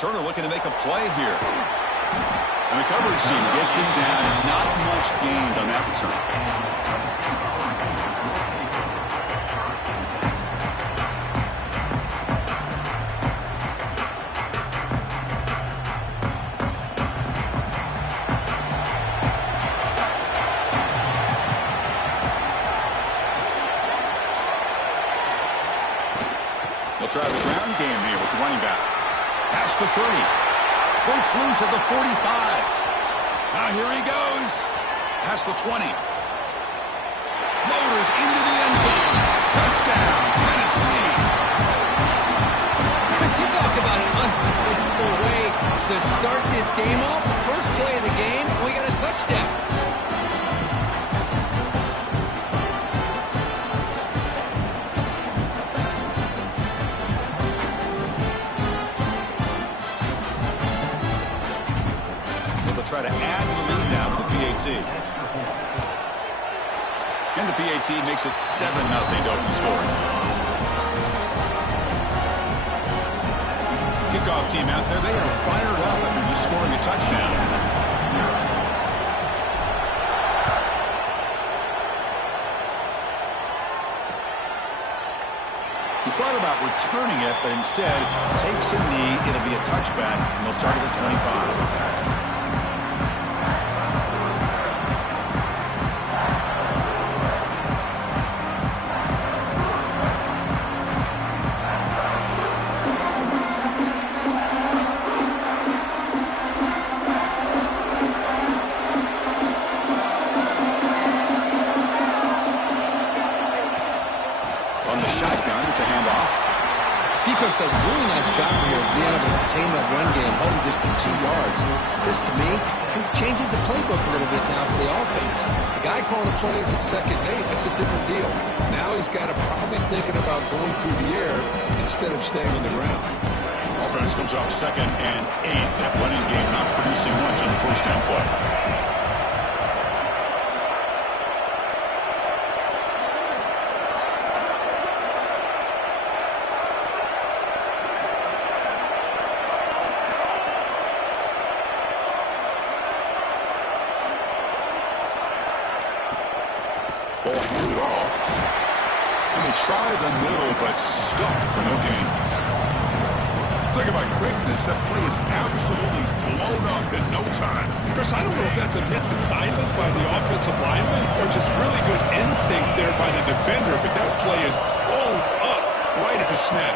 returner looking to make a play here. And the coverage team gets him down. Not much gained on that return. Try the ground game here with the running back. Past the 30. Breaks loose at the 45. Now here he goes. Past the 20. Motors into the end zone. Touchdown, Tennessee. Chris, you talk about an unbelievable way to start this game off. First play of the game, we got a touchdown. Try to add to the lead now with the PAT. And the PAT makes it 7-0 to open scoring. Kickoff team out there, they are fired up after just scoring a touchdown. He thought about returning it, but instead takes a knee. It'll be a touchback, and they'll start at the 25. Defense does a really nice job here of being able to contain that run game, holding just for 2 yards. Chris, to me, this changes the playbook a little bit now for the offense. The guy calling the plays at second, hey, that's a different deal. Now he's got to probably thinking about going through the air instead of staying on the ground. Offense comes up 2nd and 8. That running game not producing much on the first down play. Ball handed off. And they try the middle, but stuffed for no gain. Talk about quickness. That play is absolutely blown up in no time. Chris, I don't know if that's a misassignment by the offensive lineman or just really good instincts there by the defender, but that play is blown up right at the snap.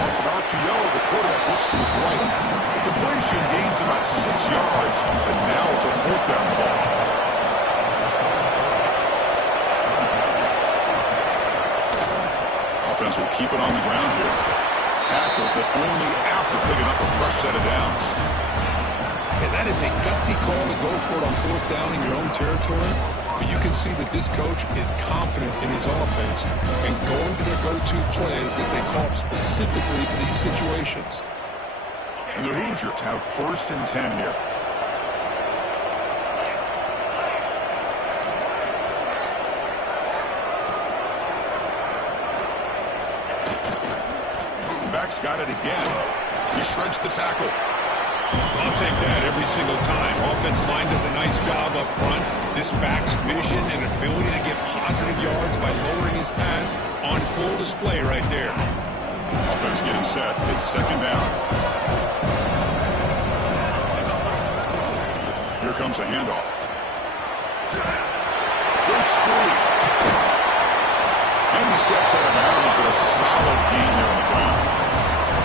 Off an RPO, the quarterback looks to his right. The completion gains about 6 yards, and now it's a 4th down ball. Offense will keep it on the ground here. Tackled, but only after picking up a fresh set of downs. And that is a gutsy call to go for it on 4th down in your own territory. But you can see that this coach is confident in his offense and going to their go-to plays that they call specifically for these situations. And the Hoosiers have 1st and 10 here. Back's got it again. He shreds the tackle. I'll take that every single time. Offensive line does a nice job up front. This back's vision and ability to get positive yards by lowering his pads on full display right there. Offense getting set. It's 2nd down. Here comes a handoff. Breaks free. And he steps out of bounds, but a solid gain there on the ground.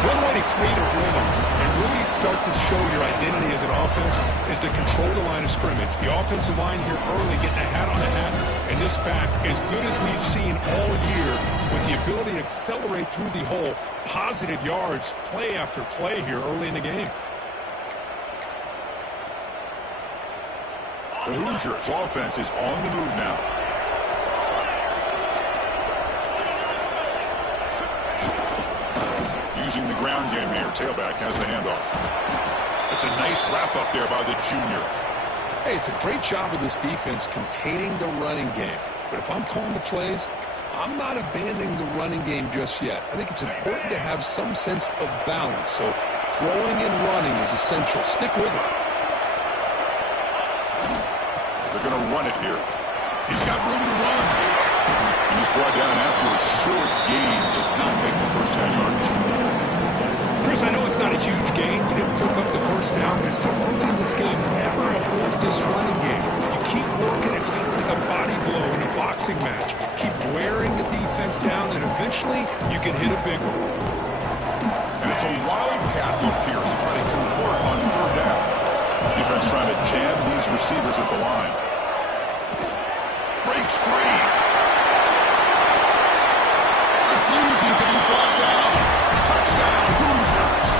One way to create a rhythm and really start to show your identity as an offense is to control the line of scrimmage. The offensive line here early getting a hat on the hat, and this back, as good as we've seen all year, with the ability to accelerate through the hole, positive yards, play after play here early in the game. The Hoosiers offense is on the move now. Using the ground game here. Tailback has the handoff. It's a nice wrap up there by the junior. Hey, it's a great job of this defense containing the running game. But if I'm calling the plays, I'm not abandoning the running game just yet. I think it's important to have some sense of balance. So throwing and running is essential. Stick with it. They're going to run it here. He's got room to run. And he's brought down after a short gain. Does not make the first 10 yards. Chris, I know it's not a huge gain. You didn't pick up the first down, but it's still early in this game. Never abort this running game. You keep working. It's kind of like a body blow in a boxing match. Keep wearing the defense down, and eventually you can hit a big one. And it's a wildcat look here to try to convert on third down. Defense trying to jam these receivers at the line. Breaks free. Refusing to be brought down. Touchdown, Hoosiers.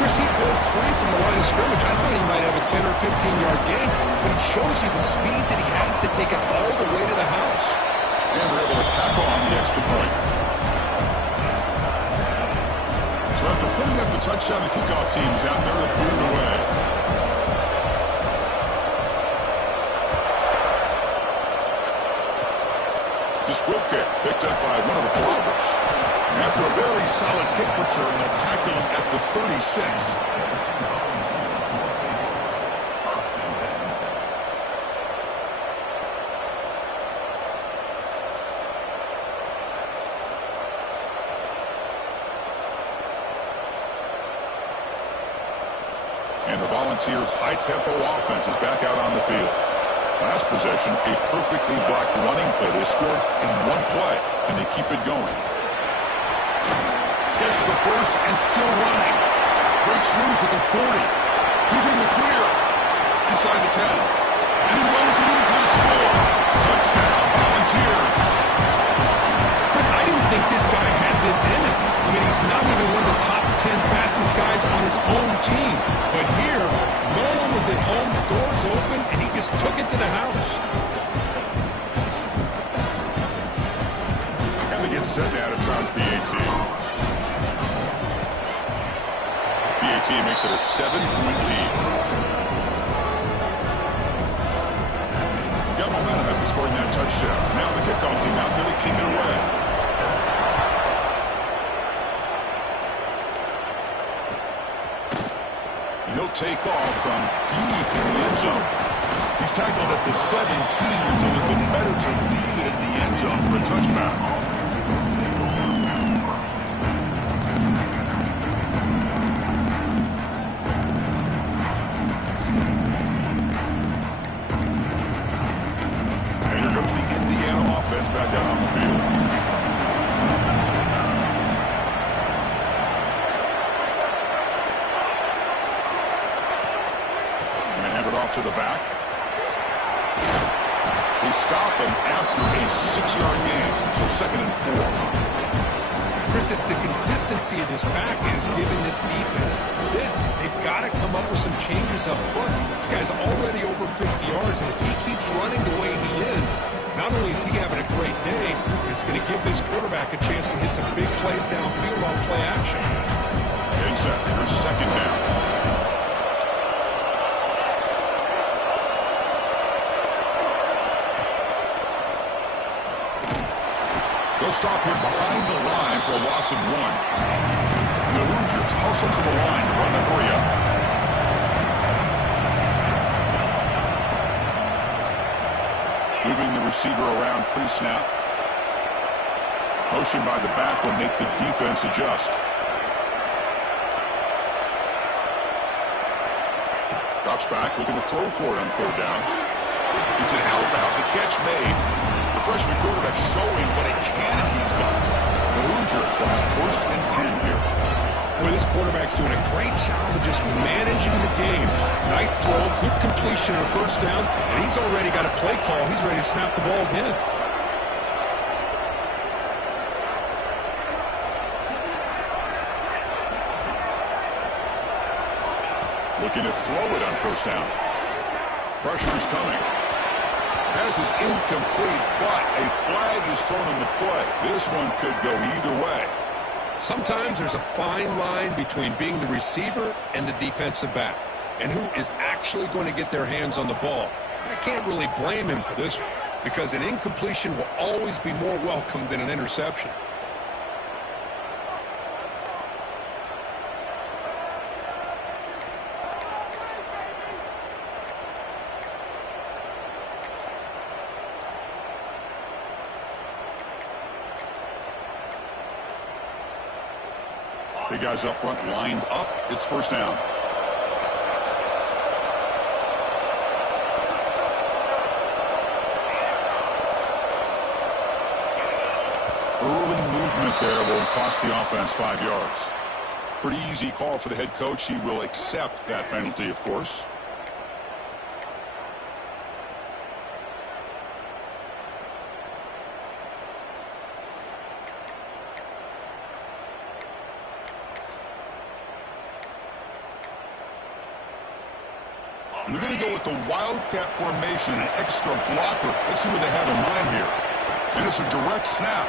Chris, he broke free from the line of scrimmage. I thought he might have a 10 or 15-yard gain, but it shows you the speed that he has to take it all the way to the house. And we're able to tackle on the extra point. So after putting up the touchdown, the kickoff team's out there to put it away. The squib kick picked up by one of the blockers. After a very solid kick return, they'll tackle him at the 36. And the Volunteers' high-tempo offense is back out on the field. Last possession, a perfectly blocked running play. They scored in one play, and they keep it going. Gets the first and still running. Breaks loose at the 40. He's in the clear. Inside the 10. And he runs it into the score. Touchdown, Volunteers. Chris, I didn't think this guy had this in him. I mean, he's not even one of the top 10 fastest guys on his own team. But here, no one was at home, the doors open, and he just took it to the house. And they get set now to try the PAT. PAT makes it a 7-point lead. Got momentum after scoring that touchdown. Now the kickoff team out there to kick it away. He'll take off from deep in the end zone. He's tackled at the 17, so it's been better to leave it in the end zone for a touchback. And here comes the Indiana offense back out on the field. To the back. They stop him after a 6-yard gain, so 2nd and 4. Chris, it's the consistency of this back is giving this defense fits. They've got to come up with some changes up front. This guy's already over 50 yards, and if he keeps running the way he is, not only is he having a great day, it's going to give this quarterback a chance to hit some big plays downfield off play action. Exactly. Here's 2nd down. They'll stop him behind the line for a loss of 1. And the Hoosiers hustle to the line to run the hurry up. Moving the receiver around pre-snap. Motion by the back will make the defense adjust. Drops back, looking to throw for it on 3rd down. It's an outbound. The catch made. The freshman quarterback showing what a cannon he's got. The Hoosiers will have 1st and 10 here. Boy, this quarterback's doing a great job of just managing the game. Nice throw, good completion on 1st down, and he's already got a play call. He's ready to snap the ball again. Looking to throw it on 1st down. Pressure's coming. Pass is incomplete, but a flag is thrown on the play. This one could go either way. Sometimes there's a fine line between being the receiver and the defensive back, and who is actually going to get their hands on the ball. I can't really blame him for this one. because an incompletion will always be more welcome than an interception. The guys up front lined up. It's first down. Early movement there will cost the offense 5 yards. Pretty easy call for the head coach. He will accept that penalty, of course. We're going to go with the Wildcat formation, an extra blocker. Let's see what they have in mind here. And it's a direct snap.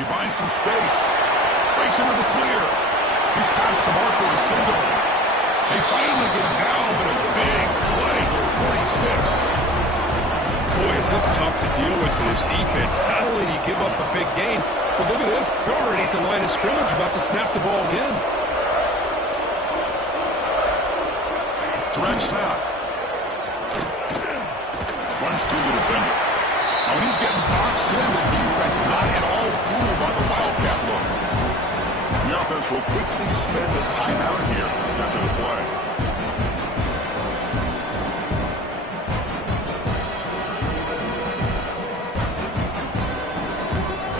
He finds some space. Breaks into the clear. He's past the marker and single. They finally get down, but a big play for 46. Boy, is this tough to deal with for this defense. Not only do you give up a big gain, but look at this. They're already at the line of scrimmage, about to snap the ball again. Direct snap. Runs through the defender. Now when he's getting boxed in, the defense not at all fooled by the Wildcat look. The offense will quickly spend a timeout here after the play.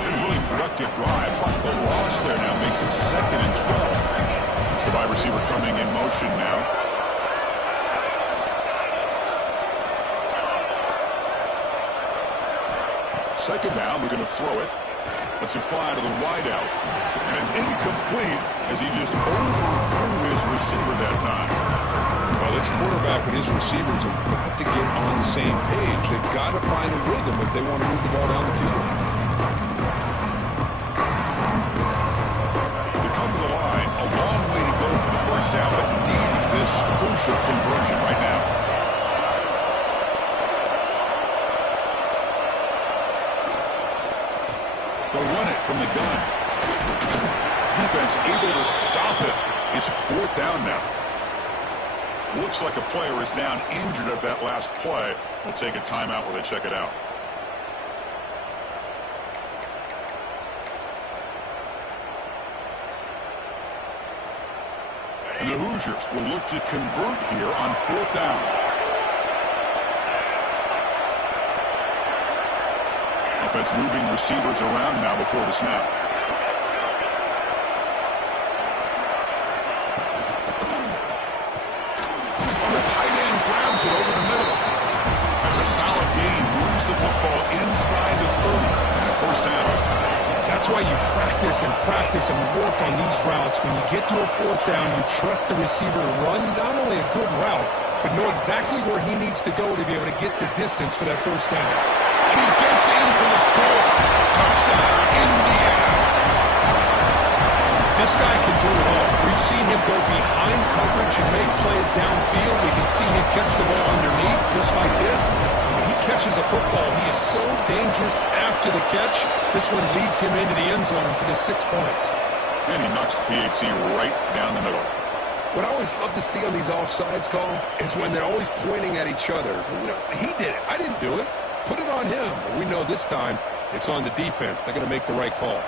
A really productive drive, but the loss there now makes it 2nd and 12. It's the wide receiver coming in motion now. Second down, we're going to throw it. Let's it fly to the wideout. And it's incomplete as he just overthrew his receiver that time. Well, this quarterback and his receivers have got to get on the same page. They've got to find a rhythm if they want to move the ball down the field. To come to the line, a long way to go for the first down, but need this crucial conversion right now. They'll run it from the gun. Defense able to stop it. It's 4th down now. Looks like a player is down injured at that last play. We'll take a timeout while they check it out. And the Hoosiers will look to convert here on 4th down. Offense moving receivers around now before the snap. And the tight end grabs it over the middle. That's a solid gain. Moves the football inside the 30. And a first down. That's why you practice and work on these routes. When you get to a 4th down, you trust the receiver to run not only a good route, but know exactly where he needs to go to be able to get the distance for that first down. And he gets in for the score. Touchdown, Indiana. This guy can do it all. We've seen him go behind coverage and make plays downfield. We can see him catch the ball underneath, just like this. And when he catches a football, he is so dangerous after the catch. This one leads him into the end zone for the 6 points. And he knocks the PAT right down the middle. What I always love to see on these offsides call is when they're always pointing at each other. You know, he did it. I didn't do it. Put it on him. We know this time it's on the defense. They're going to make the right call.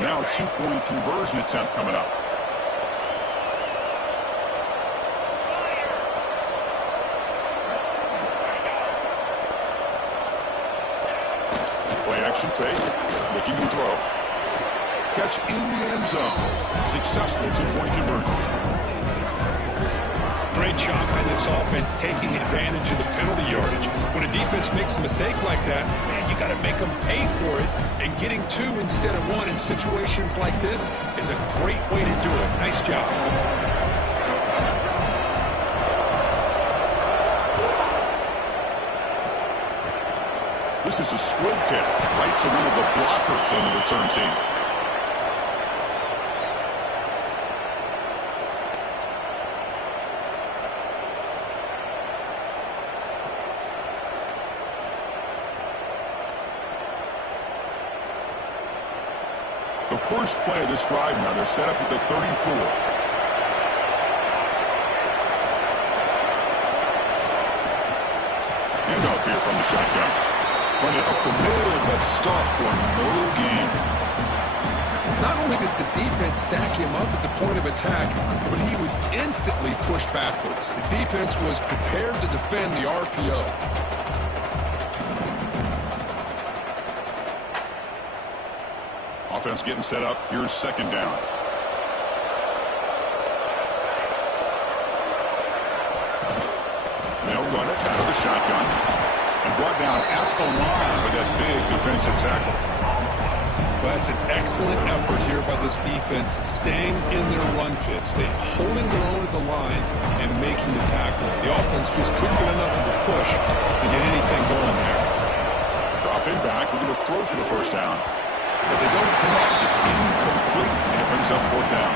Now a 2-point conversion attempt coming up. Play action fake. Looking to throw. Catch in the end zone. Successful 2-point conversion. Great job by this offense taking advantage of the penalty yardage. When a defense makes a mistake like that, man, you got to make them pay for it. And getting 2 instead of 1 in situations like this is a great way to do it. Nice job. This is a squib kick right to one of the blockers on the return team. The first play of this drive now, they're set up at the 34. Handoff here from the shotgun. Run it up the middle, but stuff for no gain. Not only does the defense stack him up at the point of attack, but he was instantly pushed backwards. The defense was prepared to defend the RPO. Offense getting set up. Here's second down. They'll run it out of the shotgun. And brought down at the line with that big defensive tackle. Well, that's an excellent effort here by this defense, staying in their run fit, holding their own at the line and making the tackle. The offense just couldn't get enough of a push to get anything going there. Dropping back, looking to throw for the first down. But they don't connect. It's incomplete, and it brings up fourth down.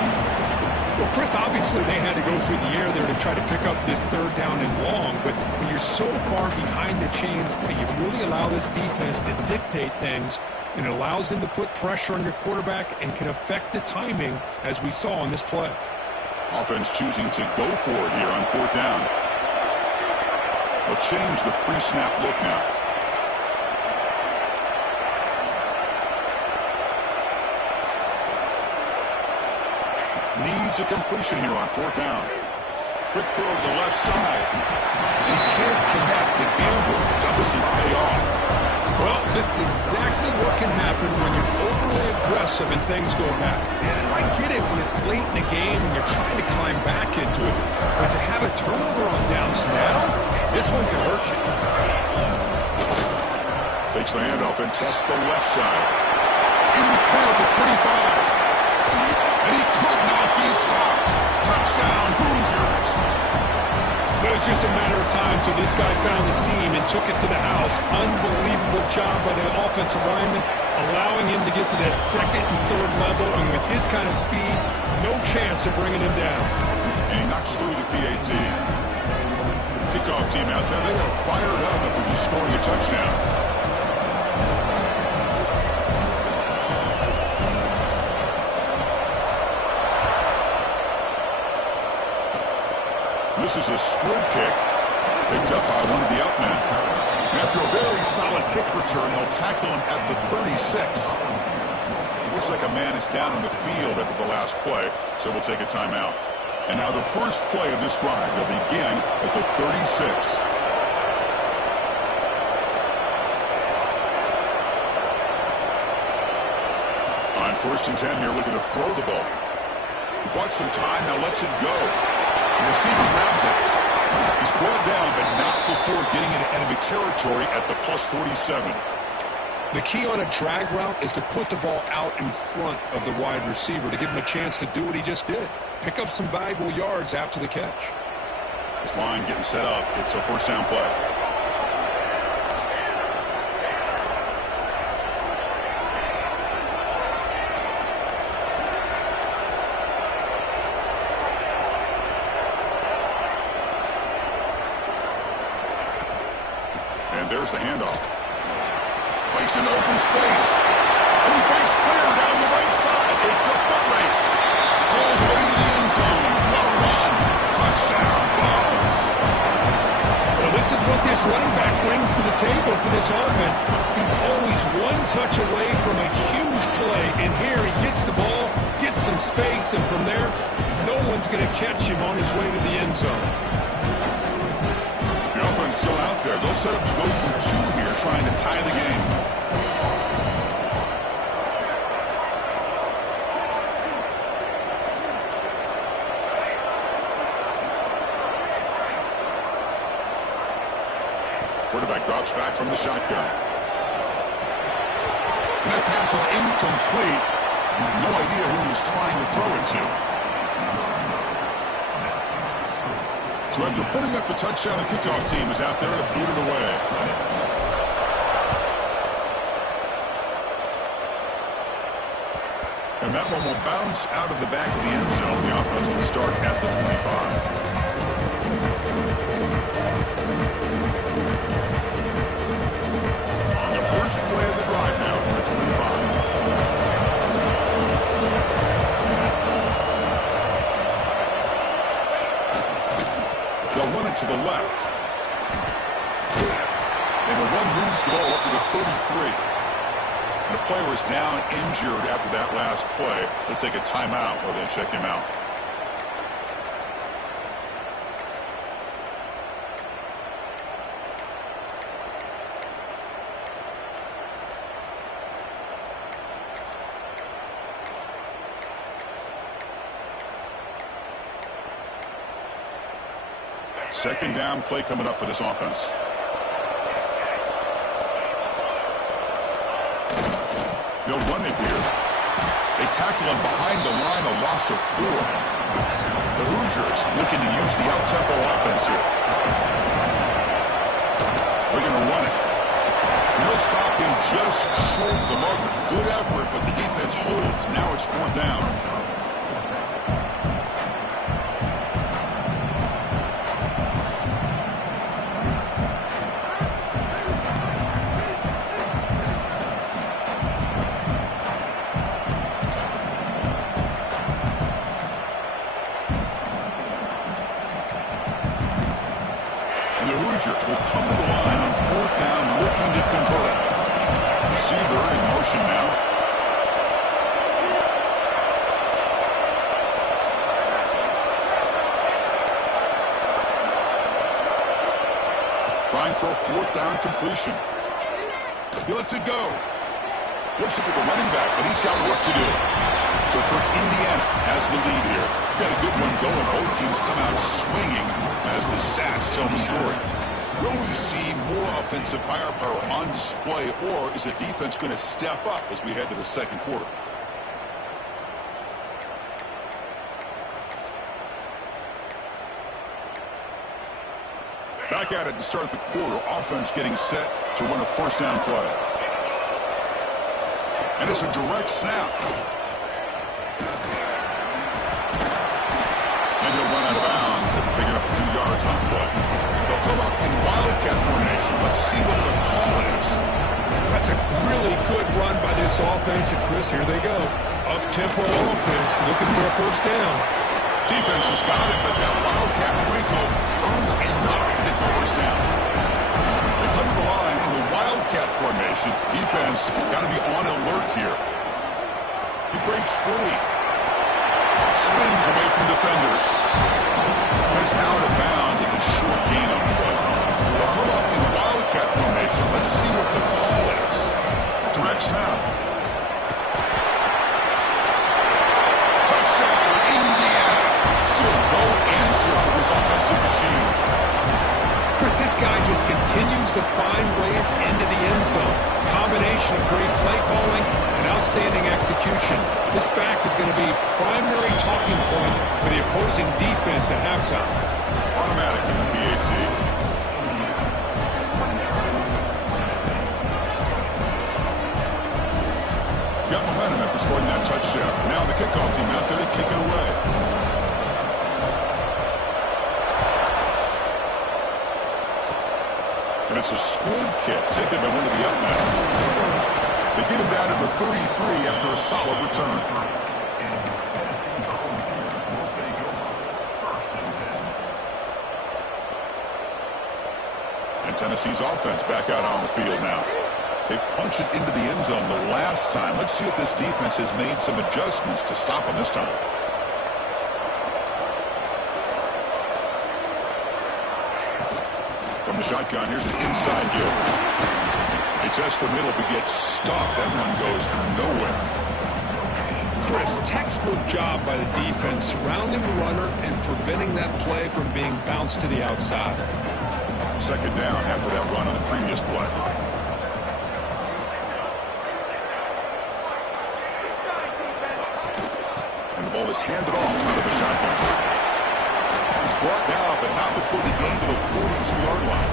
Well, Chris, obviously they had to go through the air there to try to pick up this third down and long, but when you're so far behind the chains, you really allow this defense to dictate things, and it allows them to put pressure on your quarterback and can affect the timing, as we saw on this play. Offense choosing to go for it here on fourth down. They'll change the pre-snap look now. Needs a completion here on fourth down. Quick throw to the left side. And he can't connect. The gamble doesn't pay off. Well, this is exactly what can happen when you're overly aggressive and things go back. And I get it when it's late in the game and you're trying to climb back into it. But to have a turnover on downs now, this one can hurt you. Takes the handoff and tests the left side. In the clear at the 25. And he could not be stopped. Touchdown, Hoosiers. It was just a matter of time till this guy found the seam and took it to the house. Unbelievable job by the offensive lineman, allowing him to get to that second and third level. And with his kind of speed, no chance of bringing him down. And he knocks through the PAT. Kickoff team out there, they are fired up after just scoring a touchdown. This is a squib kick, picked up by one of the outmen. After a very solid kick return, they'll tackle him at the 36. Looks like a man is down in the field after the last play, so we'll take a timeout. And now the first play of this drive, they'll begin at the 36. On 1st and 10 here, looking to throw the ball. He bought some time, now lets it go. The receiver grabs it. He's brought down, but not before getting into enemy territory at the plus 47. The key on a drag route is to put the ball out in front of the wide receiver to give him a chance to do what he just did. Pick up some valuable yards after the catch. This line getting set up. It's a first down play. There's the handoff. Makes an open space. And he breaks clear down the right side. It's a foot race. All the way to the end zone. What a run. Touchdown, Vols. Well, this is what this running back brings to the table for this offense. He's always one touch away from a huge play. And here he gets the ball, gets some space, and from there, no one's going to catch him on his way to the end zone. The offense still out there. They'll set up to go for two here, trying to tie the game. Quarterback drops back from the shotgun. And that pass is incomplete. No idea who he was trying to throw it to. So after putting up the touchdown, the kickoff team is out there to boot it away. And that one will bounce out of the back of the end zone. The offense will start at the 25. On the first play of the drive now from the 25. to the left. And the run moves the ball up to the 33. And the player is down injured after that last play. Let's take a timeout while they check him out. Second down play coming up for this offense. They'll run it here. They tackle him behind the line, a loss of 4. The Hoosiers looking to use the up-tempo offense here. They're going to run it. And they'll stop him just short of the marker. Good effort, but the defense holds. Now it's 4th down. Will come to the line on 4th down, looking to convert. Receiver in motion now. Trying for a 4th down completion. He lets it go. Works it with the running back, but he's got work to do. So for Indiana has the lead here. Got a good one going. Both teams come out swinging as the stats tell the story. Will we see more offensive firepower on display, or is the defense going to step up as we head to the second quarter? Back at it to start the quarter. Offense getting set to run a 1st down play. And it's a direct snap. And he'll run out of bounds after picking up a few yards on the play. They'll come up in wildcat formation. Let's see what the call is. That's a really good run by this offense. And, Chris, here they go. Up-tempo offense looking for a 1st down. Defense has got it, but that wildcat wrinkle earns enough to get the 1st down. They come to the line in the wildcat formation. Defense got to be on alert here. He breaks free. Spins away from defenders. He's out of bounds. It's a short gain on the play. They'll come up in wildcat formation. Let's see what the call is. Direct snap. Touchdown, Indiana. Still no answer for this offensive machine. Chris, this guy just continues to find ways into the end zone. Combination of great play calling and outstanding execution. This back is going to be primary talking point for the opposing defense at halftime. Automatic in the PAT. Got momentum after scoring that touchdown. Now the kickoff team out there to kick it away. And it's a squib kick taken by one of the up-men. They get him down to the 33 after a solid return. And Tennessee's offense back out on the field now. They punch it into the end zone the last time. Let's see if this defense has made some adjustments to stop them this time. From the shotgun, here's an inside give. They test the middle but get stuffed. That one goes nowhere. Chris, textbook job by the defense surrounding the runner and preventing that play from being bounced to the outside. Second down after that run on the previous play. And the ball is handed off out of the shotgun. He's brought down, but not before the gain to the 42-yard line.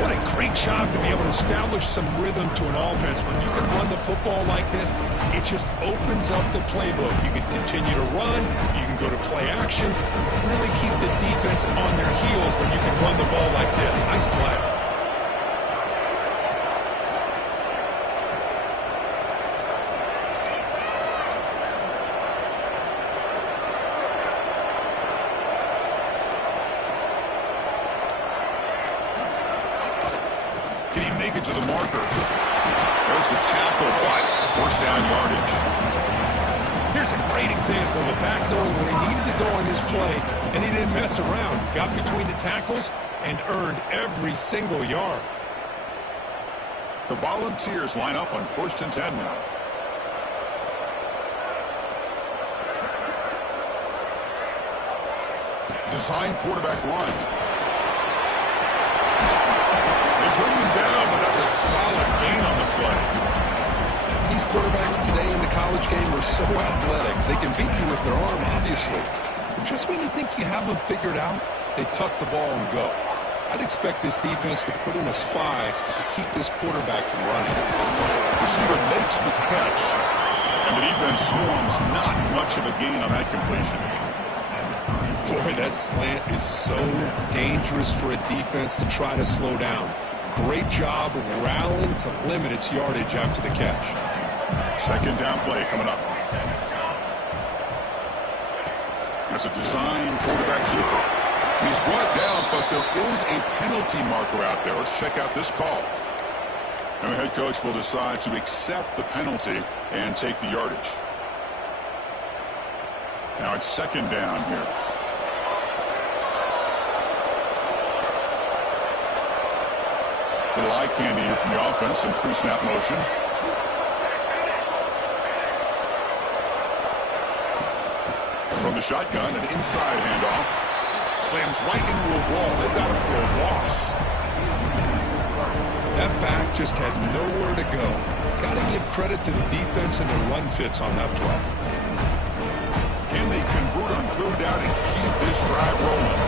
What a great job to be able to establish some rhythm to an offense. When you can run the football like this, it just opens up the playbook. You can continue to run, you can go to play action, and really keep the defense on their heels when you can run the ball like this. Nice play. make it to the marker. There's the tackle, but first down yardage. Here's a great example of a back knowing where he needed to go on this play, and he didn't mess around. Got between the tackles and earned every single yard. The Volunteers line up on 1st and 10 now. Design quarterback run. They bring him down, but that's a solid gain on the play. These quarterbacks today in the college game are so athletic. They can beat you with their arm, obviously. But just when you think you have them figured out, they tuck the ball and go. I'd expect this defense to put in a spy to keep this quarterback from running. Receiver makes the catch, and the defense swarms. Not much of a gain on that completion. Boy, that slant is so dangerous for a defense to try to slow down. Great job of rallying to limit its yardage after the catch. Second down play coming up. That's a design quarterback keeper. He's brought down, but there is a penalty marker out there. Let's check out this call. And the head coach will decide to accept the penalty and take the yardage. Now it's second down here. Little eye candy here from the offense, some pre-snap motion. From the shotgun, an inside handoff. Slams right into a wall. They've got him for a loss. That back just had nowhere to go. Got to give credit to the defense and their run fits on that play. Can they convert on third down and keep this drive rolling?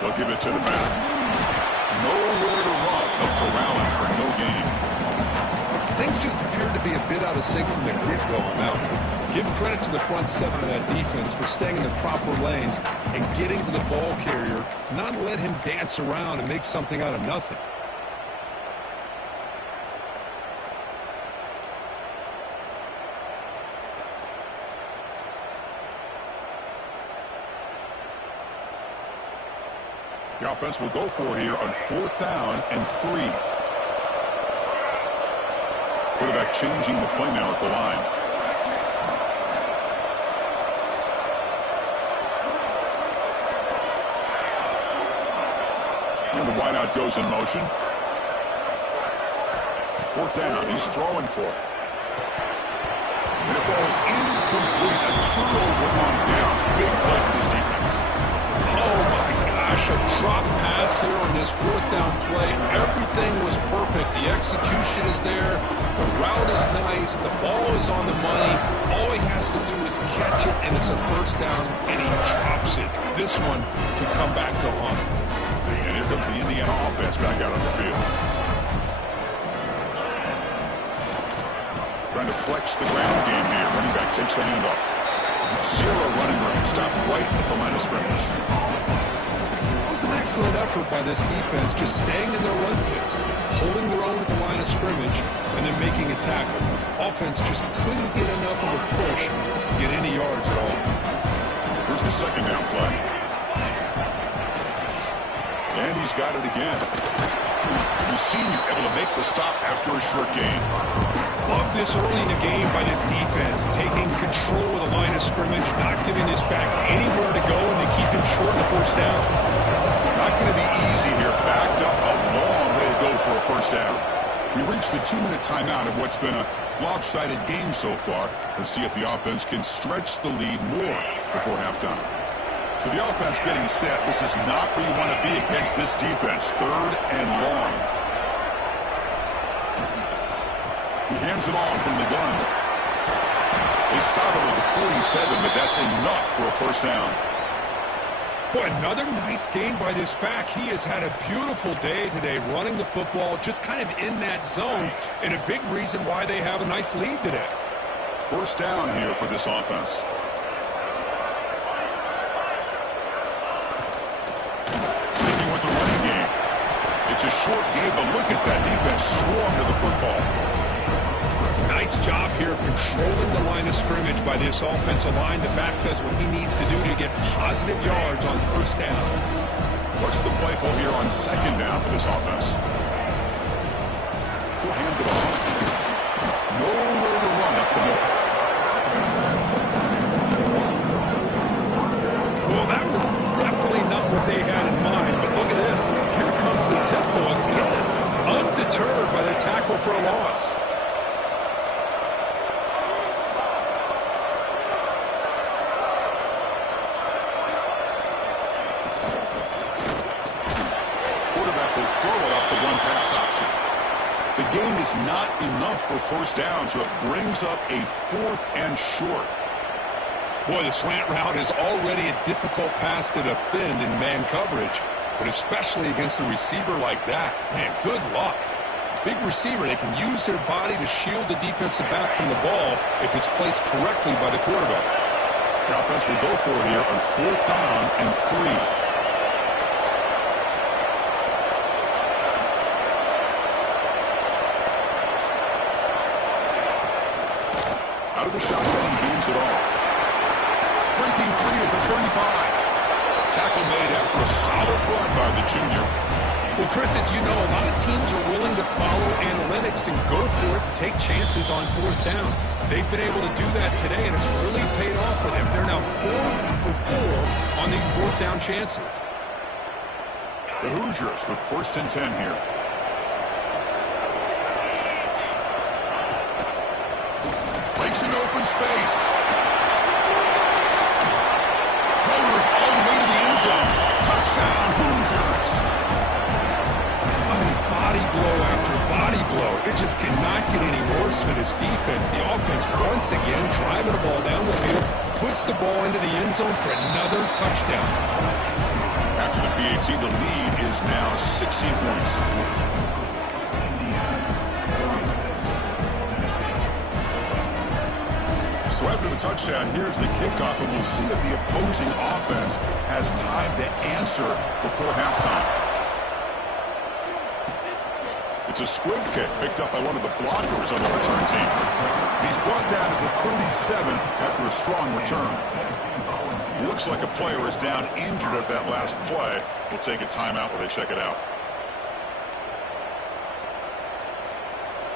They'll give it to the back. Nowhere to run. No corralling for no gain. Things just appeared to be a bit out of sync from the get-go on that one. Give credit to the front seven of that defense for staying in the proper lanes and getting to the ball carrier, not let him dance around and make something out of nothing. The offense will go for here on 4th down and 3. Quarterback changing the play now at the line. And the wideout goes in motion. 4th down. He's throwing for it. And it falls incomplete. A turnover on downs. Big play for this defense. Oh, my gosh. A drop pass here on this 4th down play. Everything was perfect. The execution is there. The route is nice. The ball is on the money. All he has to do is catch it, and it's a first down, and he drops it. This one could come back to haunt him. And here comes the Indiana offense back out on the field. Trying to flex the ground game here. Running back takes the handoff. Zero running room. Stopped right at the line of scrimmage. It was an excellent effort by this defense, just staying in their run fits, holding their own at the line of scrimmage, and then making a tackle. Offense just couldn't get enough of a push to get any yards at all. Here's the second down play. And he's got it again. The senior able to make the stop after a short gain. Love this early in the game by this defense, taking control of the line of scrimmage, not giving this back anywhere to go, and they keep him short of the first down. Not going to be easy here. Backed up a long way to go for a first down. We reached the 2-minute timeout of what's been a lopsided game so far. Let's see if the offense can stretch the lead more before halftime. So the offense getting set. This is not where you want to be against this defense. 3rd and long. He hands it off from the gun. They stop it with the 47, but that's enough for a first down. Boy, another nice game by this back. He has had a beautiful day today running the football, just kind of in that zone, and a big reason why they have a nice lead today. First down here for this offense. Sticking with the running game. It's a short game, but look at that defense swarm to the football. Nice job here of controlling the line of scrimmage by this offensive line. The back does what he needs to do to get positive yards on first down. What's the play call here on second down for this offense? He'll hand it off. Nowhere to run up the middle. Well, that was definitely not what they had in mind, but look at this. Here comes the tempo again, undeterred by the tackle for a loss. The gain is not enough for first down, so it brings up a 4th and short. Boy, the slant route is already a difficult pass to defend in man coverage, but especially against a receiver like that. Man, good luck. Big receiver, they can use their body to shield the defensive back from the ball if it's placed correctly by the quarterback. The offense will go for it here on 4th down and 3. Out of the shotgun, he hands it off. Breaking free at the 35. Tackle made after a solid run by the junior. Well, Chris, as you know, a lot of teams are willing to follow analytics and go for it and take chances on 4th down. They've been able to do that today, and it's really paid off for them. They're now 4 for 4 on these 4th down chances. The Hoosiers with 1st and 10 here. Makes an open space. Motors all the way to the end zone. Touchdown, Hoosiers. I mean, body blow after body blow. It just cannot get any worse for this defense. The offense, once again, driving the ball down the field, puts the ball into the end zone for another touchdown. After the PAT, the lead is now 16 points. So after the touchdown, here's the kickoff, and we'll see if the opposing offense has time to answer before halftime. It's a squib kick picked up by one of the blockers on the return team. He's brought down to the 37 after a strong return. Looks like a player is down injured at that last play. We'll take a timeout while they check it out.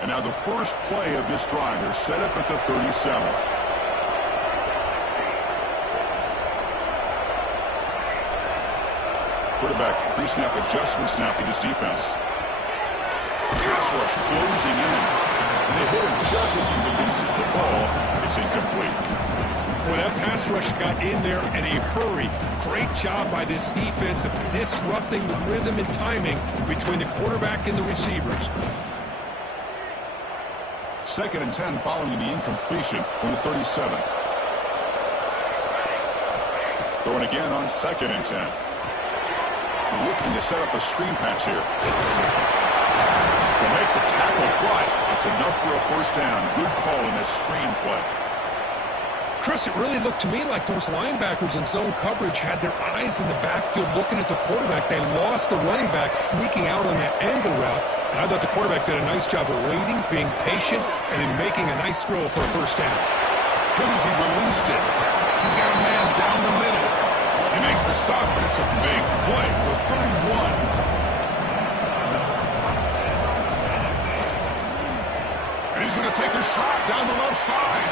And now the first play of this drive is set up at the 37. Quarterback pre-snap adjustments now for this defense. Pass rush closing in. And they hit him just as he releases the ball. It's incomplete. Boy, that pass rush got in there in a hurry. Great job by this defense of disrupting the rhythm and timing between the quarterback and the receivers. 2nd and 10 following the incompletion on the 37. Throwing again on 2nd and 10. Looking to set up a screen pass here. They'll make the tackle, but it's enough for a first down. Good call in this screen play. Chris, it really looked to me like those linebackers in zone coverage had their eyes in the backfield looking at the quarterback. They lost the running back sneaking out on that angle route. And I thought the quarterback did a nice job of waiting, being patient, and then making a nice throw for a first down. Good as he released it. He's got a man down the middle. He makes the stop, but it's a big play for 31. And he's going to take a shot down the left side.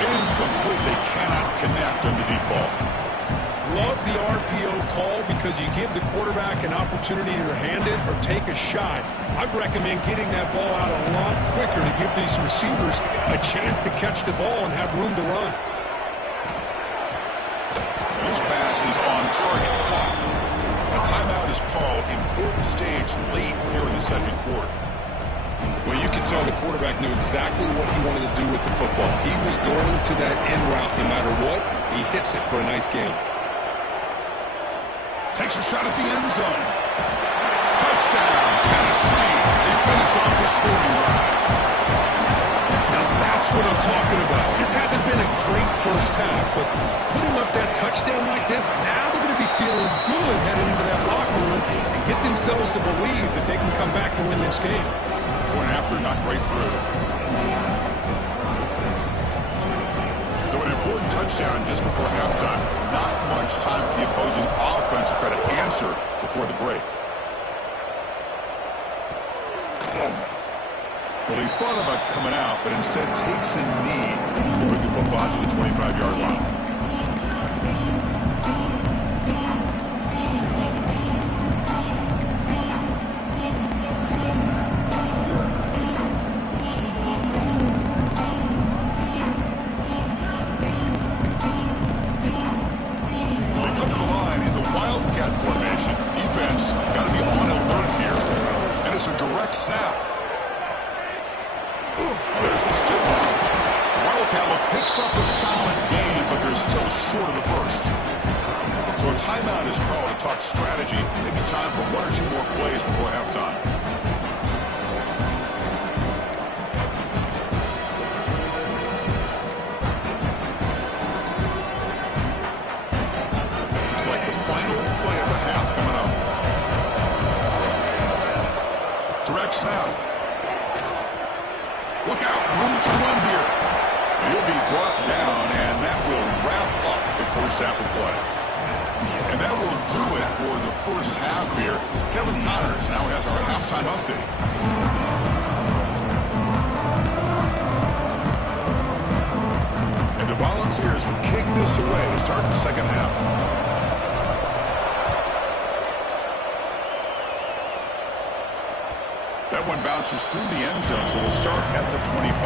Incomplete. They cannot connect on the deep ball. Love the RPO call because you give the quarterback an opportunity to hand it or take a shot. I'd recommend getting that ball out a lot quicker to give these receivers a chance to catch the ball and have room to run. This pass is on target. Caught. A timeout is called. Important stage late here in the 2nd quarter. Well, you can tell the quarterback knew exactly what he wanted to do with the football. He was going to that end route no matter what. He hits it for a nice gain. Takes a shot at the end zone. Touchdown, Tennessee. They finish off the scoring drive. Now that's what I'm talking about. This hasn't been a great first half, but putting up that touchdown like this, now they're going to be feeling good heading into that locker room and get themselves to believe that they can come back and win this game. Going after, not right through. So an important touchdown just before halftime. Not much time for the opposing offense to try to answer before the break. Well, he thought about coming out, but instead takes a knee to bring the football to the 25-yard line. Snap. There's the stiff arm. Wildcat picks up a solid gain, but they're still short of the first. So a timeout is called to talk strategy. Maybe time for one or two more plays before halftime. It's like the final play of the half coming up. Direct snap. Look out, room to run here. He'll be brought down, and that will wrap up the first half of play. And that will do it for the first half here. Kevin Connors now has our halftime update. And the Volunteers will kick this away to start the second half. That one bounces through the end zone, so they'll start at the 25.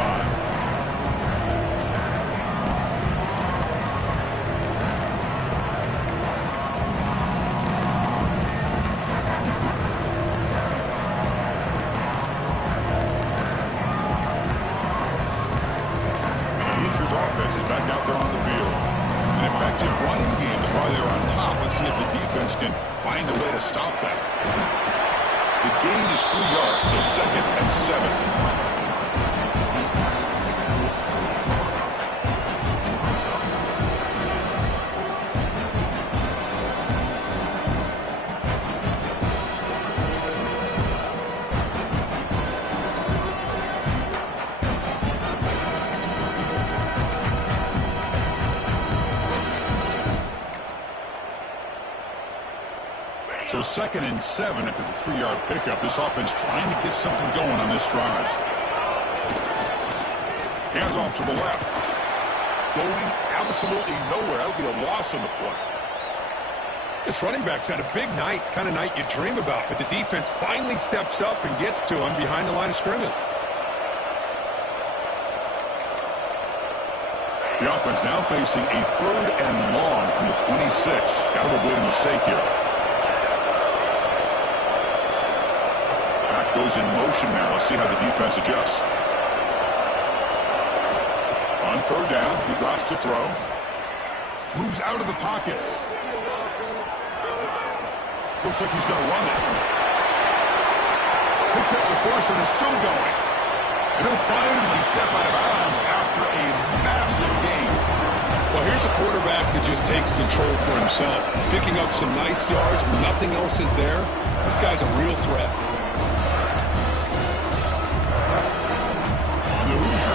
Hoosiers offense is back out there on the field. An effective running game is why they're on top. Let's see if the defense can find a way to stop that. The gain is 3 yards, so 2nd and 7. So 2nd and 7 after the 3-yard pickup. This offense trying to get something going on this drive. Hands off to the left. Going absolutely nowhere. That would be a loss on the play. This running back's had a big night, kind of night you dream about, but the defense finally steps up and gets to him behind the line of scrimmage. The offense now facing a 3rd and long from the 26. Got to avoid a mistake here. Goes in motion now. Let's see how the defense adjusts. On 3rd down, he drops to throw. Moves out of the pocket. Looks like he's going to run it. Picks up the first and is still going. And he'll finally step out of bounds after a massive gain. Well, here's a quarterback that just takes control for himself. Picking up some nice yards when nothing else is there. This guy's a real threat.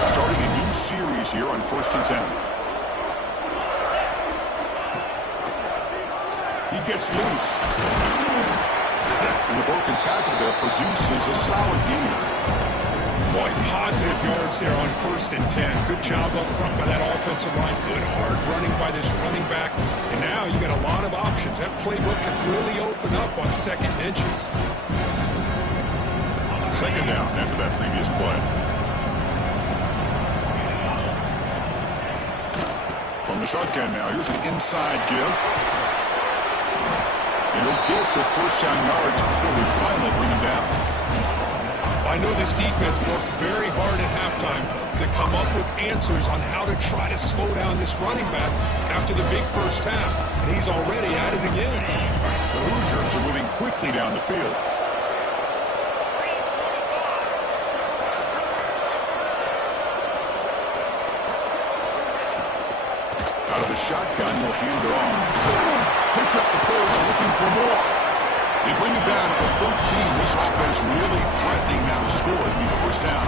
Starting a new series here on 1st and 10. He gets loose. And the broken tackle there produces a solid gain. Boy, positive yards there on 1st and 10. Good job up front by that offensive line. Good hard running by this running back. And now you got a lot of options. That playbook can really open up on 2nd inches. 2nd down after that previous play. On the shotgun now, here's an inside give. And he'll get the first down yards before they finally bring him down. I know this defense worked very hard at halftime to come up with answers on how to try to slow down this running back after the big first half. And he's already at it again. The Hoosiers are moving quickly down the field. Out of the shotgun, he'll hand it off. Picks up the first, looking for more. They bring it down at the 13. This offense really threatening now to score. It'll be 1st down.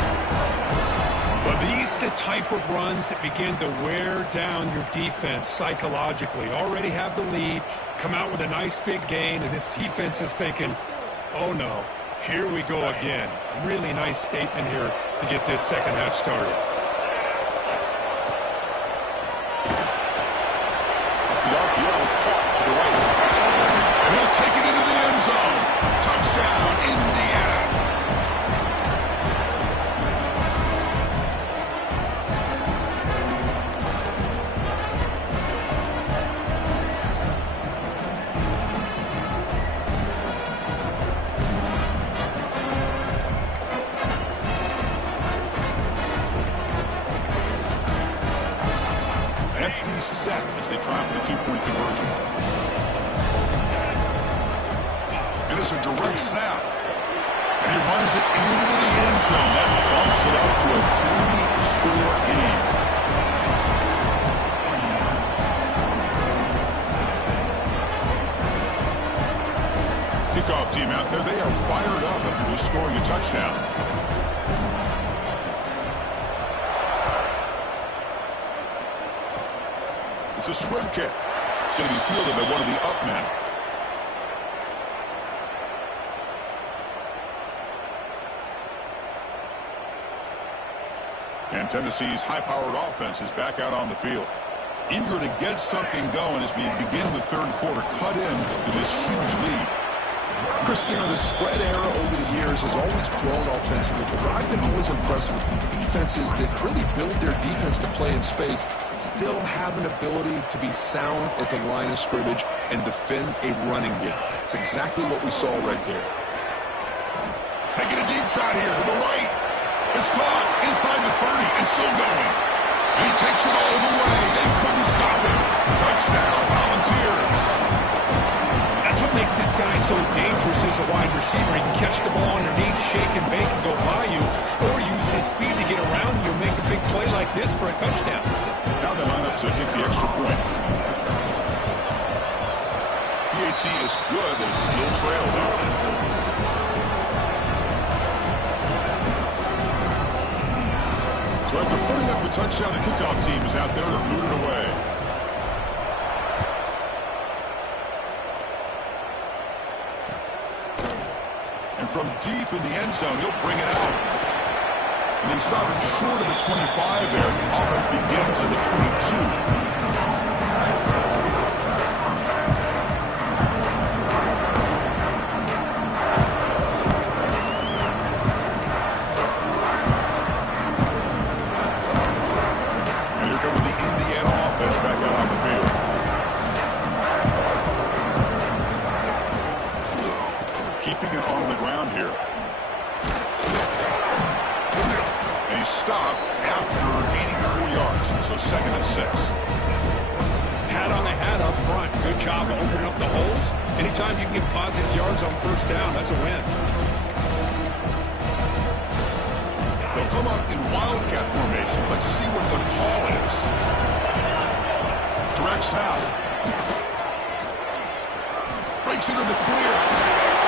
Well, these are the type of runs that begin to wear down your defense psychologically. Already have the lead, come out with a nice big gain, and this defense is thinking, oh no, here we go again. Really nice statement here to get this second half started. Off the RPO, caught to the right. And he'll take it into the end zone. Touchdown, Indiana. Empty set as they try for the two-point conversion. It is a direct snap. And he runs it into the end zone. That bumps it up to a 3-score game. Kickoff team out there, they are fired up after just scoring a touchdown. It's a swim kick. It's going to be fielded by one of the up men. And Tennessee's high-powered offense is back out on the field. Eager to get something going as we begin the third quarter. Cut in to this huge lead. Chris, you know, the spread era over the years has always grown offensively, but what I've been always impressed with defenses that really build their defense to play in space still have an ability to be sound at the line of scrimmage and defend a running game. It's exactly what we saw right there. Taking a deep shot here to the right. It's caught inside the 30 and still going. And he takes it all the way. They couldn't stop him. Touchdown, Volunteers. That's what makes this guy so dangerous as a wide receiver. He can catch the ball underneath, shake and bake and go by you, or use his speed to get around you and make a big play like this for a touchdown. Now they line up to hit the extra point. PAT is good. They still trail, though. So after putting up a touchdown, the kickoff team is out there to boot it away. And from deep in the end zone, he'll bring it out. And they stop it short of the 25 there. Offense begins at the 22. Stopped after gaining 4 yards, so 2nd and 6. Hat on the hat up front. Good job opening up the holes. Anytime you can get positive yards on first down, that's a win. They'll come up in wildcat formation. Let's see what the call is. Direct snap. Breaks into the clear.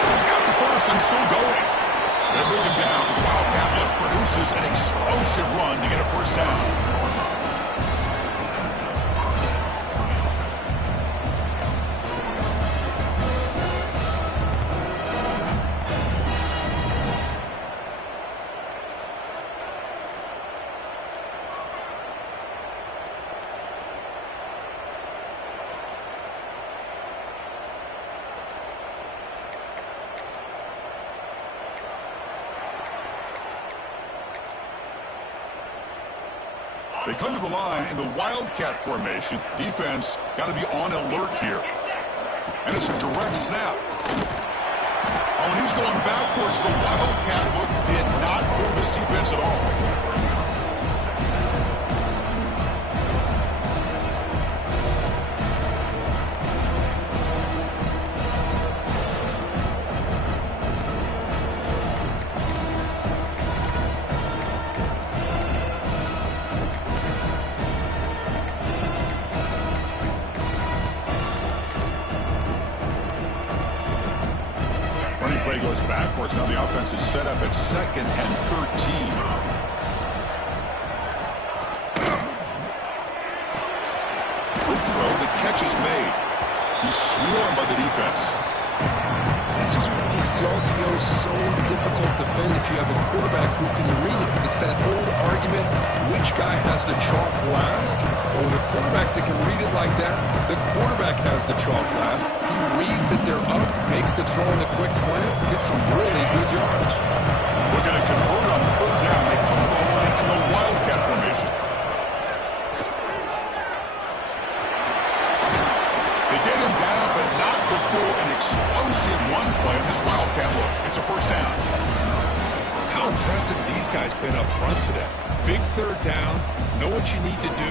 He's got the first and still going. They're moving down. The wildcat look produces an explosive run to get a first down. They come to the line in the wildcat formation. Defense got to be on alert here. And it's a direct snap. Oh, and he's going backwards. The wildcat look did not fool this defense at all. Play goes backwards. Now the offense is set up at 2nd and 13. He's swarmed by the defense. This is what makes the RPO so difficult to defend if you have a quarterback who can read it. It's that old argument, which guy has the chalk last? Well, with a quarterback that can read it like that, the quarterback has the chalk last. He reads that they're up, makes the throw in the quick slant, gets some really good yards. We're going to convert on 3rd down. They come to the line in the Wildcat formation. They get him down, but not before an explosive run play on this Wildcat look. It's a 1st down. How impressive these guys been up front today. Big 3rd down, know what you need to do,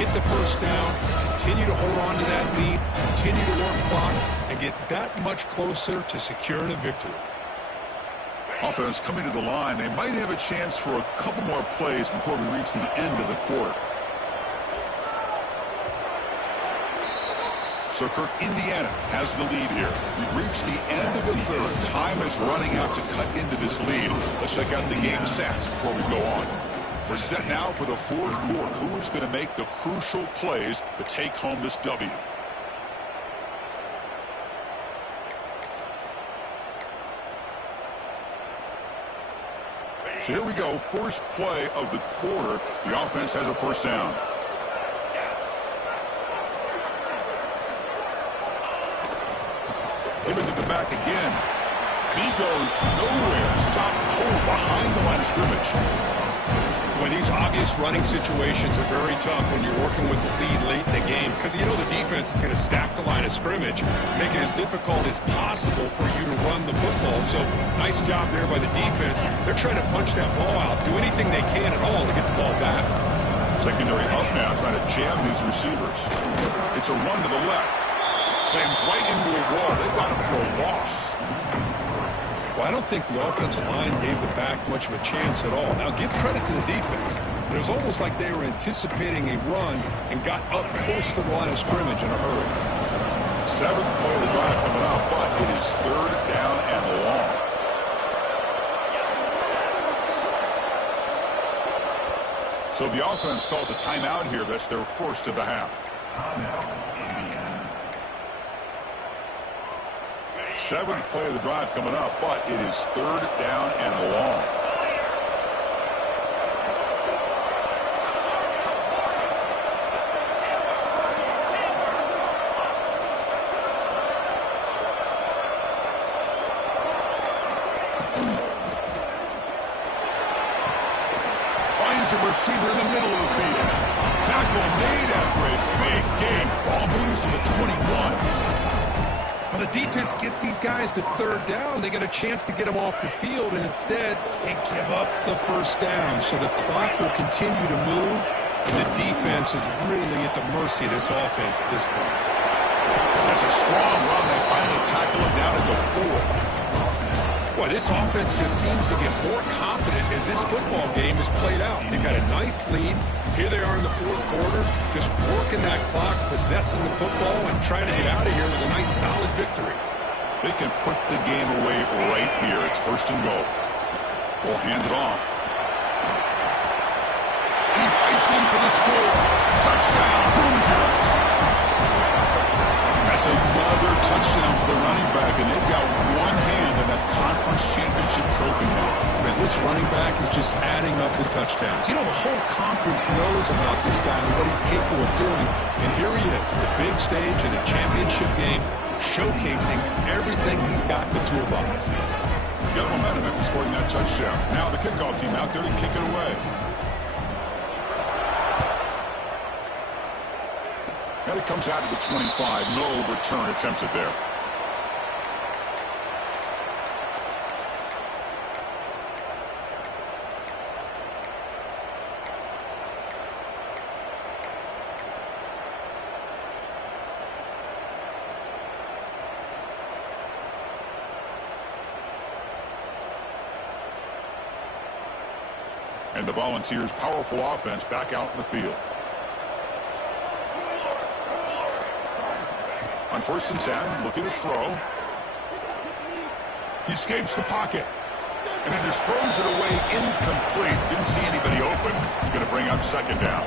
get the 1st down, continue to hold on to that lead, continue to work clock, and get that much closer to securing a victory. Offense coming to the line. They might have a chance for a couple more plays before we reach the end of the quarter. So Kirk, Indiana has the lead here. We've reached the end of the 3rd. Time is running out to cut into this lead. Let's check out the game stats before we go on. We're set now for the 4th quarter. Who is going to make the crucial plays to take home this W? So here we go. First play of the quarter. The offense has a 1st down. Give it to the back again. He goes nowhere. Stop cold behind the line of scrimmage. Well, these obvious running situations are very tough when you're working with the lead late in the game because you know the defense is going to stack the line of scrimmage, make it as difficult as possible for you to run the football. So nice job there by the defense. They're trying to punch that ball out, do anything they can at all to get the ball back. Secondary up now, trying to jam these receivers. It's a run to the left. Slams right into a wall. They've got him for a loss. Well, I don't think the offensive line gave the back much of a chance at all. Now, give credit to the defense. It was almost like they were anticipating a run and got up close to the line of scrimmage in a hurry. 7th play of the drive coming up, but it is 3rd down and long. So the offense calls a timeout here. That's their 1st of the half. 7th play of the drive coming up, but it is 3rd down and long. Finds a receiver in the middle of the field. Tackle made after a big game. Ball moves to the 21. Well, the defense gets these guys to 3rd down. They get a chance to get them off the field, and instead they give up the 1st down. So the clock will continue to move, and the defense is really at the mercy of this offense at this point. That's a strong run. They finally tackle him down at the 4. Well, this offense just seems to get more confident as this football game is played out. They got a nice lead. Here they are in the 4th quarter, just working that clock, possessing the football, and trying to get out of here with a nice, solid victory. They can put the game away right here. It's 1st and goal. We'll hand it off. He fights in for the score. Touchdown, Hoosiers. That's another touchdown for the running back, and they've got one hand in that conference championship trophy now. Man, this running back is just adding up the touchdowns. You know, the whole conference knows about this guy and what he's capable of doing. And here he is, the big stage in a championship game, showcasing everything he's got in the toolbox. Got momentum after scoring that touchdown. Now the kickoff team out there to kick it away. And it comes out to the 25. No return attempted there. And the Volunteers' powerful offense back out in the field. On 1st and 10, looking to throw. He escapes the pocket. And then just throws it away incomplete. Didn't see anybody open. He's going to bring up 2nd down.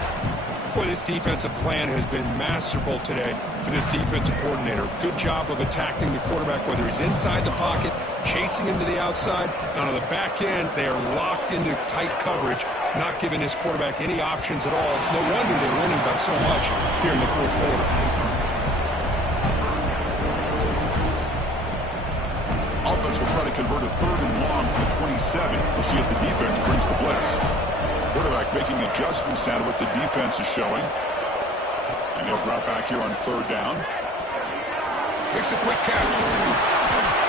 Boy, this defensive plan has been masterful today for this defensive coordinator. Good job of attacking the quarterback, whether he's inside the pocket, chasing him to the outside. And on the back end, they are locked into tight coverage, not giving this quarterback any options at all. It's no wonder they're winning by so much here in the fourth quarter. Offense will try to convert a 3rd and long to 27. We'll see if the defense brings the blitz. Quarterback making adjustments down to what the defense is showing. And he'll drop back here on 3rd down. Makes a quick catch.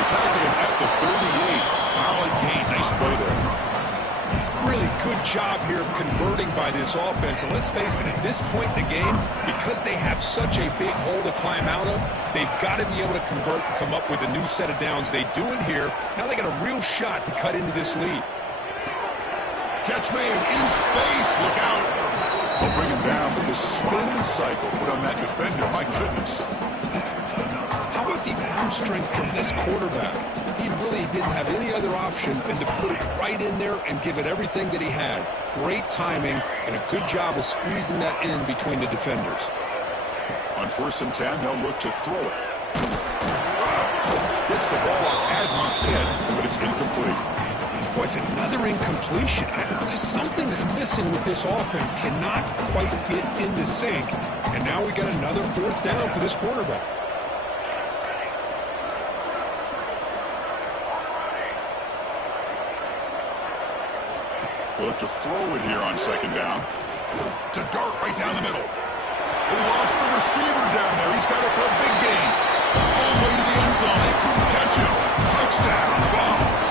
Attacking him at the 38. Solid gain. Nice play there. Really good job here of converting by this offense. And let's face it, at this point in the game, because they have such a big hole to climb out of, they've got to be able to convert and come up with a new set of downs. They do it here. Now they got a real shot to cut into this lead. Catch made in space. Look out. They'll bring him down for the spin cycle. Put on that defender. My goodness. How about the arm strength from this quarterback? He really didn't have any other option than to put it right in there and give it everything that he had. Great timing and a good job of squeezing that in between the defenders. On 1st and 10, they'll look to throw it. Gets the ball up as he's hit, but it's incomplete. Boy, it's another incompletion. Just something is missing with this offense. Cannot quite get in the sync. And now we got another 4th down for this quarterback. We'll look to throw it here on 2nd down. To dart right down the middle. They lost the receiver down there. He's got it for a big gain. All the way to the end zone. They couldn't catch him. Touchdown, Vols.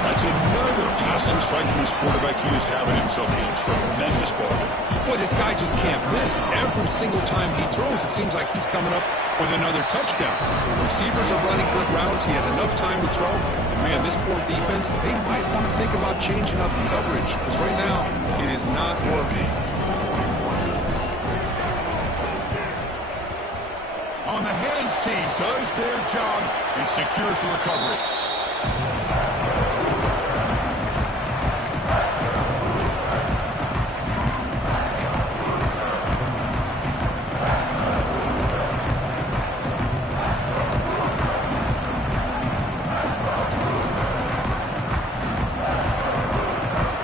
That's another passing strike from his quarterback. He is having himself a tremendous ball. Boy, this guy just can't miss. Every single time he throws, it seems like he's coming up with another touchdown. The receivers are running good routes. He has enough time to throw. And, man, this poor defense, they might want to think about changing up the coverage because right now it is not working. On the hands team does their job and secures the recovery.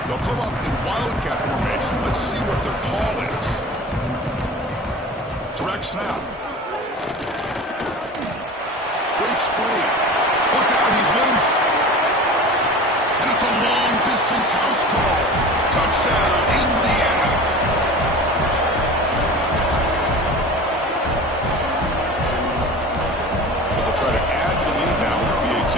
They'll come up in wildcat formation. Let's see what their call is. Direct snap. Breaks free. Look out, he's loose. And it's a long-distance house call. Touchdown, Indiana. They'll try to add to the lead now with PAT.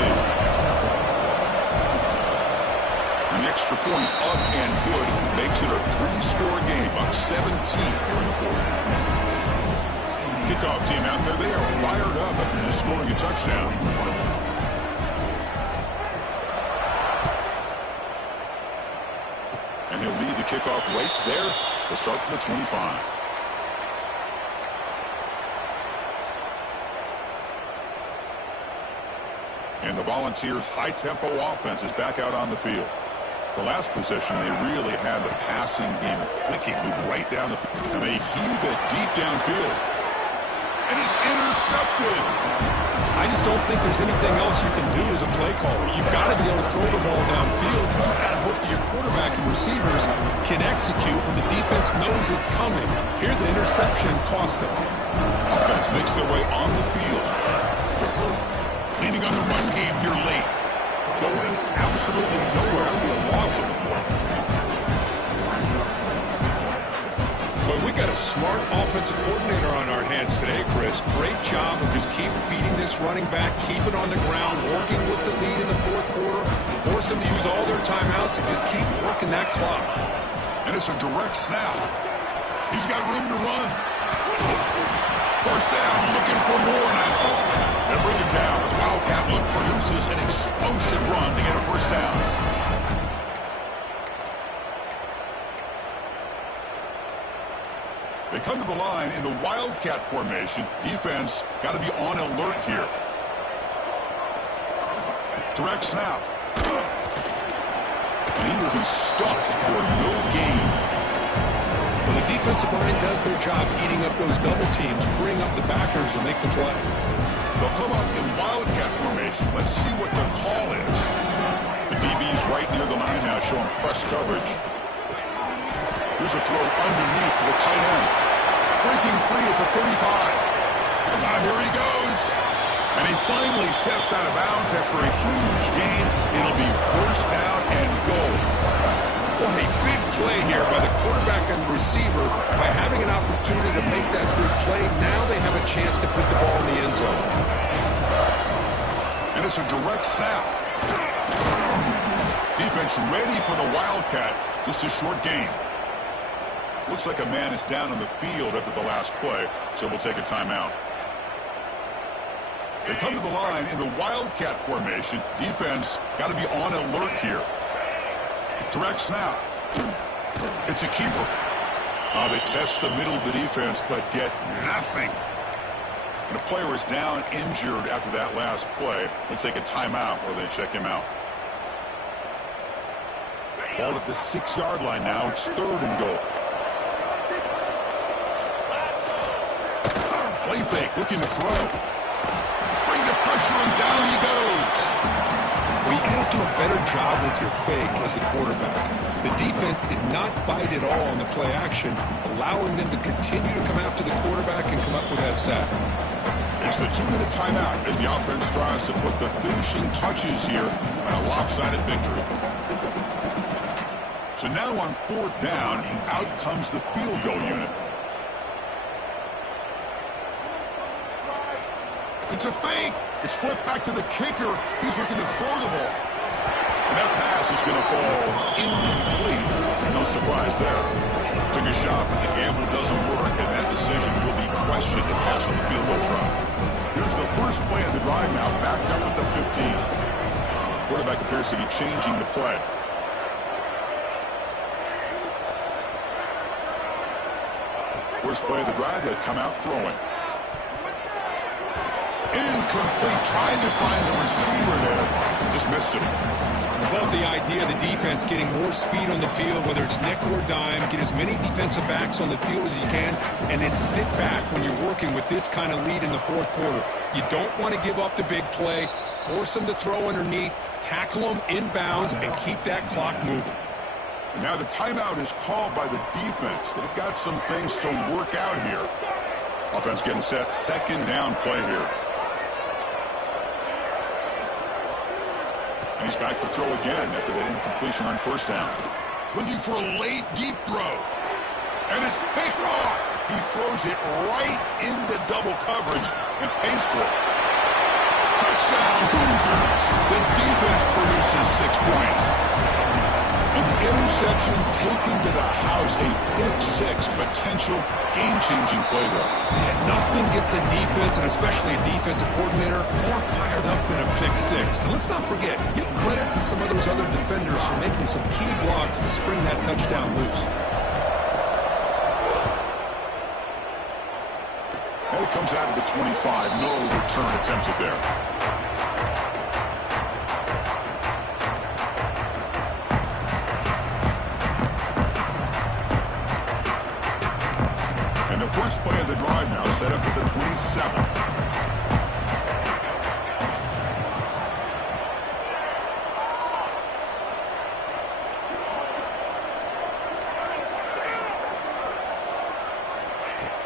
An extra point up and good makes it a 3-score game, up 17 here in the 4th. Kickoff team out there, they are fired up after just scoring a touchdown. And he'll lead the kickoff right there to start from the 25. And the Volunteers' high-tempo offense is back out on the field. The last possession, they really had the passing game clicking, move right down the field, and they heave it deep downfield. And it's intercepted. I just don't think there's anything else you can do as a play caller. You've got to be able to throw the ball downfield. You just got to hope that your quarterback and receivers can execute when the defense knows it's coming. Here, the interception cost them. Offense makes their way on the field. Leaning on the run game here late. Going absolutely nowhere. It'll be a loss of the ball. Well, we got a smart offensive coordinator on our hands today, Chris. Great job of just keep feeding this running back, keep it on the ground, working with the lead in the 4th quarter, force them to use all their timeouts, and just keep working that clock. And it's a direct snap. He's got room to run. 1st down, looking for more now. They bring him down, but the Wildcat look produces an explosive run to get a 1st down. They come to the line in the Wildcat formation. Defense got to be on alert here. Direct snap. And he will be stuffed for no gain. Well, the defensive line does their job eating up those double teams, freeing up the backers to make the play. They'll come up in wildcat formation. Let's see what the call is. The DB's right near the line now, showing press coverage. Here's a throw underneath to the tight end. Breaking free at the 35. Now here he goes. And he finally steps out of bounds after a huge gain. It'll be first down and goal. Well, a big play here by the quarterback and the receiver. By having an opportunity to make that big play, now they have a chance to put the ball in the end zone. And it's a direct snap. Defense ready for the Wildcat. Just a short gain. Looks like a man is down on the field after the last play, so we'll take a timeout. They come to the line in the Wildcat formation. Defense got to be on alert here. Direct snap. It's a keeper. They test the middle of the defense, but get nothing. And a player is down injured after that last play. We'll take a timeout where they check him out. Ball at the 6-yard line now. It's 3rd and goal. Play fake, looking to throw. Bring the pressure, and down he goes. Well, you got to do a better job with your fake as the quarterback. The defense did not bite at all on the play action, allowing them to continue to come after the quarterback and come up with that sack. It's the 2-minute timeout as the offense tries to put the finishing touches here on a lopsided victory. So now on 4th down, out comes the field goal unit. It's a fake. It's flipped back to the kicker. He's looking to throw the ball. And that pass is going to fall incomplete. No surprise there. Took a shot, but the gamble doesn't work, and that decision will be questioned to pass on the field goal try. Here's the first play of the drive now, backed up at the 15. Quarterback appears to be changing the play. First play of the drive, they come out throwing. Incomplete, trying to find the receiver there. Just missed him. I love the idea of the defense getting more speed on the field, whether it's nickel or dime, get as many defensive backs on the field as you can, and then sit back when you're working with this kind of lead in the 4th quarter. You don't want to give up the big play, force them to throw underneath, tackle them inbounds, and keep that clock moving. And now the timeout is called by the defense. They've got some things to work out here. Offense getting set, 2nd down play here. And he's back to throw again after that incompletion on 1st down. Looking for a late, deep throw. And it's picked off. He throws it right into double coverage and pays for it. Touchdown, Hoosiers. The defense produces 6 points. And the interception taken to the house, a pick 6, potential game-changing play there. Yeah, nothing gets a defense, and especially a defensive coordinator, more fired up than a pick 6. Now, let's not forget, give credit to some of those other defenders for making some key blocks to spring that touchdown loose. And it comes out of the 25. No return attempted there. First play of the drive now set up at the 27.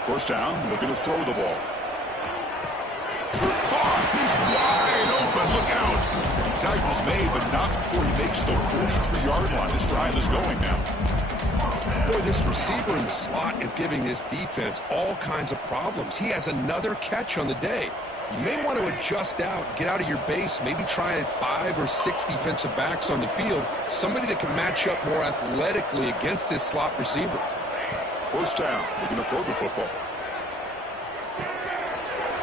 First down, looking to throw the ball. Oh, he's wide open, look out. Tackle's made, but not before he makes the 43-yard line. This drive is going now. Boy, this receiver in the slot is giving this defense all kinds of problems. He has another catch on the day. You may want to adjust out, get out of your base, maybe try 5 or 6 defensive backs on the field, somebody that can match up more athletically against this slot receiver. First down, looking to throw the football.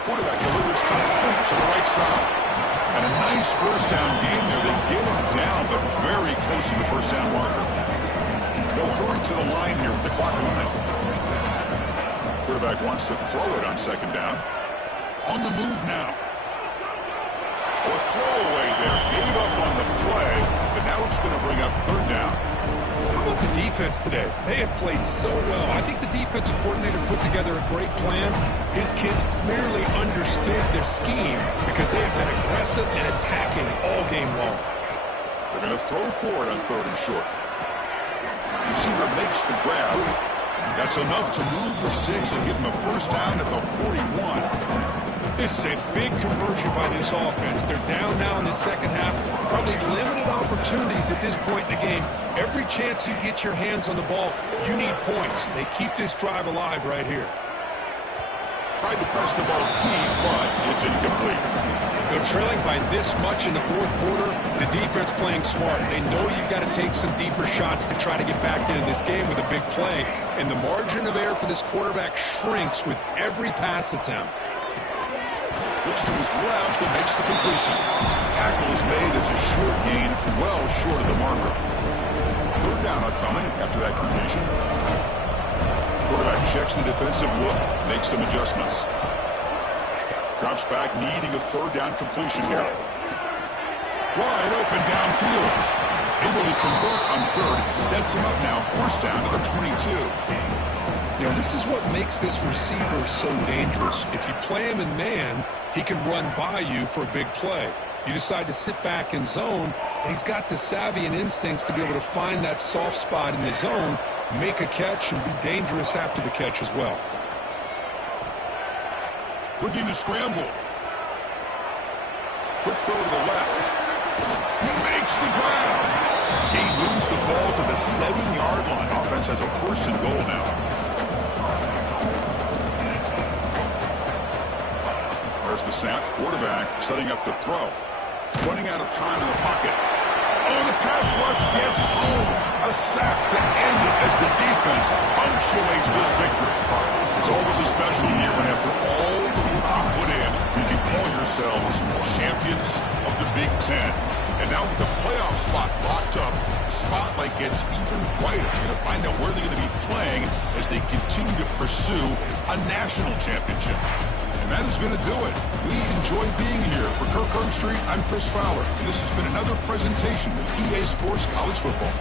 Quarterback delivers complete to the right side. And a nice first down gain there. They get him down, but very close to the first down marker. They'll throw it to the line here with the clock running. Quarterback wants to throw it on 2nd down. On the move now. A throwaway there. Gave up on the play, but now it's going to bring up 3rd down. How about about the defense today? They have played so well. I think the defensive coordinator put together a great plan. His kids clearly understood their scheme because they have been aggressive and attacking all game long. They're going to throw for it on 3rd and short. Receiver makes the grab. That's enough to move the sticks and give them a first down at the 41. This is a big conversion by this offense. They're down now in the second half. Probably limited opportunities at this point in the game. Every chance you get your hands on the ball, you need points. They keep this drive alive right here. Tried to press the ball deep, but it's incomplete. They're trailing by this much in the 4th quarter. The defense playing smart. They know you've got to take some deeper shots to try to get back into this game with a big play. And the margin of error for this quarterback shrinks with every pass attempt. Looks to his left and makes the completion. Tackle is made. It's a short gain, well short of the marker. 3rd down upcoming after that completion. Quarterback checks the defensive look, makes some adjustments. Drops back, needing a 3rd down completion here. Wide open downfield. Able to convert on 3rd. Sets him up now, 1st down to the 22. You know, this is what makes this receiver so dangerous. If you play him in man, he can run by you for a big play. You decide to sit back in zone, and he's got the savvy and instincts to be able to find that soft spot in the zone, make a catch, and be dangerous after the catch as well. Looking to scramble. Quick throw to the left. He makes the grab. He moves the ball to the 7-yard line. Offense has a 1st and goal now. There's the snap. Quarterback setting up the throw. Running out of time in the pocket. Oh, the pass rush gets home. A sack to end it as the defense punctuates this victory. It's always a special year when after all the work you put in, you can call yourselves champions of the Big Ten. And now with the playoff spot locked up, the spotlight gets even brighter. You're going to find out where they're going to be playing as they continue to pursue a national championship. And that is going to do it. We enjoy being here. For Kirk Herbstreit, I'm Chris Fowler. And this has been another presentation of EA Sports College Football.